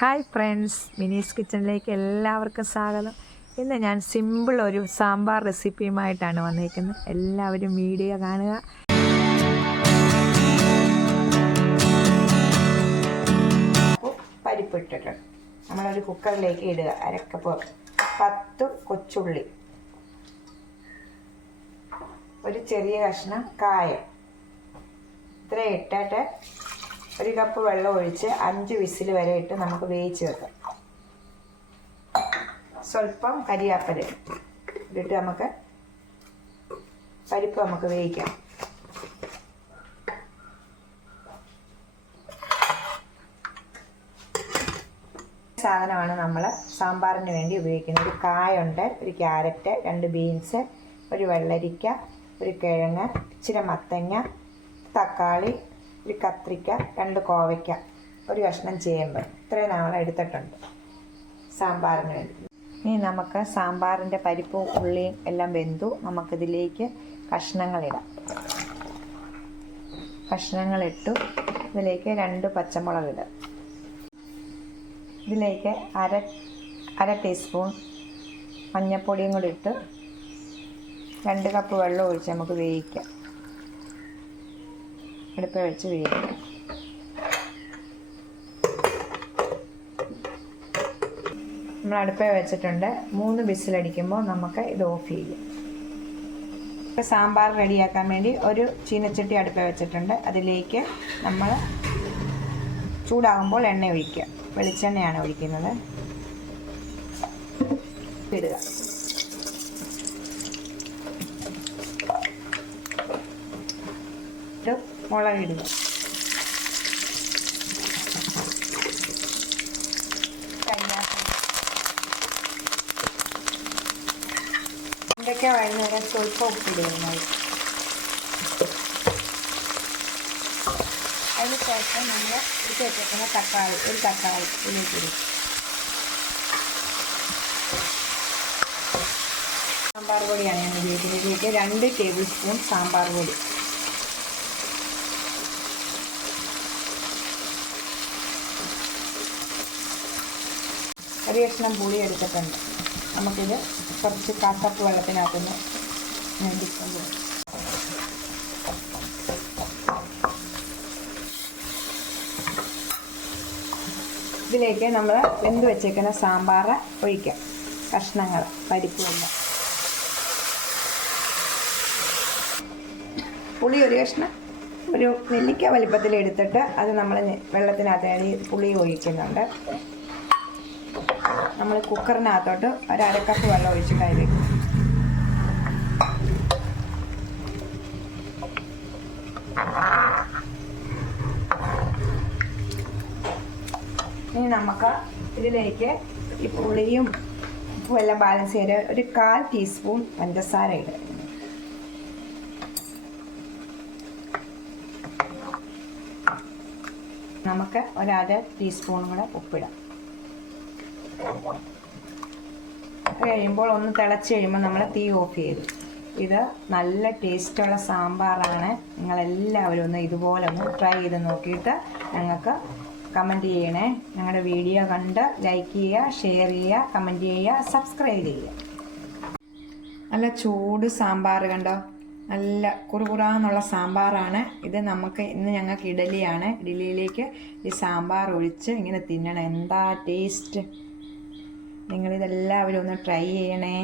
Hi friends മിനീസ് കിച്ചണിലേക്ക് എല്ലാവർക്കും സ്വാഗതം. ഇന്ന് ഞാൻ സിമ്പിൾ ഒരു സാമ്പാർ റെസിപ്പിയുമായിട്ടാണ് വന്നിരിക്കുന്നത്. എല്ലാവരും വീഡിയോ കാണുക. പരിപ്പ് നമ്മളൊരു കുക്കറിലേക്ക് ഇടുക. അരക്കപ്പ് പത്ത് കൊച്ചുള്ളി. ഒരു ചെറിയ കഷ്ണം കായം. ഇത്രയും ഇട്ടിട്ട് ഒരു കപ്പ് വെള്ളം ഒഴിച്ച് അഞ്ച് വിസിൽ വരെ ഇട്ട് നമുക്ക് വേവിച്ച് വെക്കാം. സ്വല്പം കരിയാപ്പൽ ഇട്ടിട്ട് നമുക്ക് പരിപ്പ് നമുക്ക് വേവിക്കാം. സാധനമാണ് നമ്മൾ സാമ്പാറിന് വേണ്ടി ഉപയോഗിക്കുന്നത് ഒരു കായുണ്ട് ഒരു ക്യാരറ്റ് രണ്ട് ബീൻസ് ഒരു വെള്ളരിക്ക ഒരു കിഴങ്ങ് ഇച്ചിരി മത്തങ്ങ തക്കാളി ഒരു കത്രിക്ക രണ്ട് കോവയ്ക്ക ഒരു കഷ്ണം ചേമ്പ്. ഇത്രയും നമ്മൾ എടുത്തിട്ടുണ്ട്. സാമ്പാറിന് വേണ്ടി. ഇനി നമുക്ക് സാമ്പാറിന്റെ പരിപ്പും ഉള്ളിയും എല്ലാം വെന്തു നമുക്കിതിലേക്ക് കഷ്ണങ്ങളിടാം കഷ്ണങ്ങളിട്ടു ഇതിലേക്ക് രണ്ട് പച്ചമുളക് ഇടാം. ഇതിലേക്ക് അര അര ടീസ്പൂൺ മഞ്ഞൾപ്പൊടിയും കൂടി ഇട്ട് രണ്ട് കപ്പ് വെള്ളം ഒഴിച്ച് നമുക്ക് വേവിക്കാം. അടുപ്പ് വെച്ച് വേവിക്കും നമ്മൾ അടുപ്പേ വെച്ചിട്ടുണ്ട്. മൂന്ന് ബിസിലടിക്കുമ്പോൾ നമുക്ക് ഇത് ഓഫ് ചെയ്യാം. സാമ്പാർ റെഡിയാക്കാൻ വേണ്ടി ഒരു ചീനച്ചട്ടി അടുപ്പേ വെച്ചിട്ടുണ്ട്. അതിലേക്ക് നമ്മൾ ചൂടാകുമ്പോൾ എണ്ണ ഒഴിക്കുക. വെളിച്ചെണ്ണയാണ് ഒഴിക്കുന്നത്. ഇടുക ഇട്ട് മുളകിടുക ഇതൊക്കെ വൈകുന്നേരം സ്വല്പം ഉപ്പിടുന്നത് അതിന് ശേഷം നമ്മൾ എടുത്ത് വെച്ചേക്കുന്ന തക്കാളി ഒരു തക്കാളി ഇതിലേക്ക് ഇടും. സാമ്പാർ പൊടിയാണ് ഞാൻ ഉപയോഗിക്കുന്നത്. ഇതിലേക്ക് രണ്ട് ടേബിൾ സ്പൂൺ സാമ്പാർ പൊടി. ഒരു കഷ്ണം പുളി എടുത്തിട്ടുണ്ട് നമുക്കിത് കുറച്ച് കാക്കപ്പ് വെള്ളത്തിനകത്തുനിന്ന് മേടിക്കാൻ പോകും ഇതിലേക്ക് നമ്മൾ വെന്ത് വെച്ചേക്കുന്ന സാമ്പാർ ഒഴിക്കാം. കഷ്ണങ്ങൾ പരിപ്പുമെല്ലാം പുളി ഒരു കഷ്ണം. ഒരു നെല്ലിക്ക വലിപ്പത്തിൽ എടുത്തിട്ട് അത് നമ്മൾ വെള്ളത്തിനകത്ത് പുളി ഒഴിക്കുന്നുണ്ട്. നമ്മൾ കുക്കറിനകത്തോട്ട് ഒരു അരക്കപ്പ് വെള്ളം ഒഴിച്ച് കൈ വയ്ക്കും ഇനി നമുക്ക് ഇതിലേക്ക് ഈ പുളിയും ഉപ്പും എല്ലാം ബാലൻസ് ചെയ്ത് ഒരു കാൽ ടീസ്പൂൺ പഞ്ചസാര ഇടുക. നമുക്ക് ഒരര ടീസ്പൂൺ കൂടെ ഉപ്പിടാം. കഴിയുമ്പോൾ ഒന്ന് തിളച്ച് കഴിയുമ്പോൾ നമ്മൾ തീ ഓഫ് ചെയ്തു. ഇത് നല്ല ടേസ്റ്റുള്ള സാമ്പാറാണ്. നിങ്ങളെല്ലാവരും ഒന്ന് ഇതുപോലെ ഒന്ന് ട്രൈ ചെയ്ത് നോക്കിയിട്ട് ഞങ്ങൾക്ക് കമന്റ് ചെയ്യണേ. ഞങ്ങളുടെ വീഡിയോ കണ്ട് ലൈക്ക് ചെയ്യുക ഷെയർ ചെയ്യുക കമന്റ് ചെയ്യുക സബ്സ്ക്രൈബ് ചെയ്യുക. നല്ല ചൂട് സാമ്പാർ കണ്ടോ? നല്ല കുറുകുറാന്നുള്ള സാമ്പാറാണ്. ഇത് നമുക്ക് ഇന്ന് ഞങ്ങൾക്ക് ഇഡലിയാണ്. ഇഡലിയിലേക്ക് ഈ സാമ്പാർ ഒഴിച്ച് ഇങ്ങനെ തിന്നണം. എന്താ ടേസ്റ്റ് നിങ്ങളിതെല്ലാവരും ഒന്ന് ട്രൈ ചെയ്യണേ.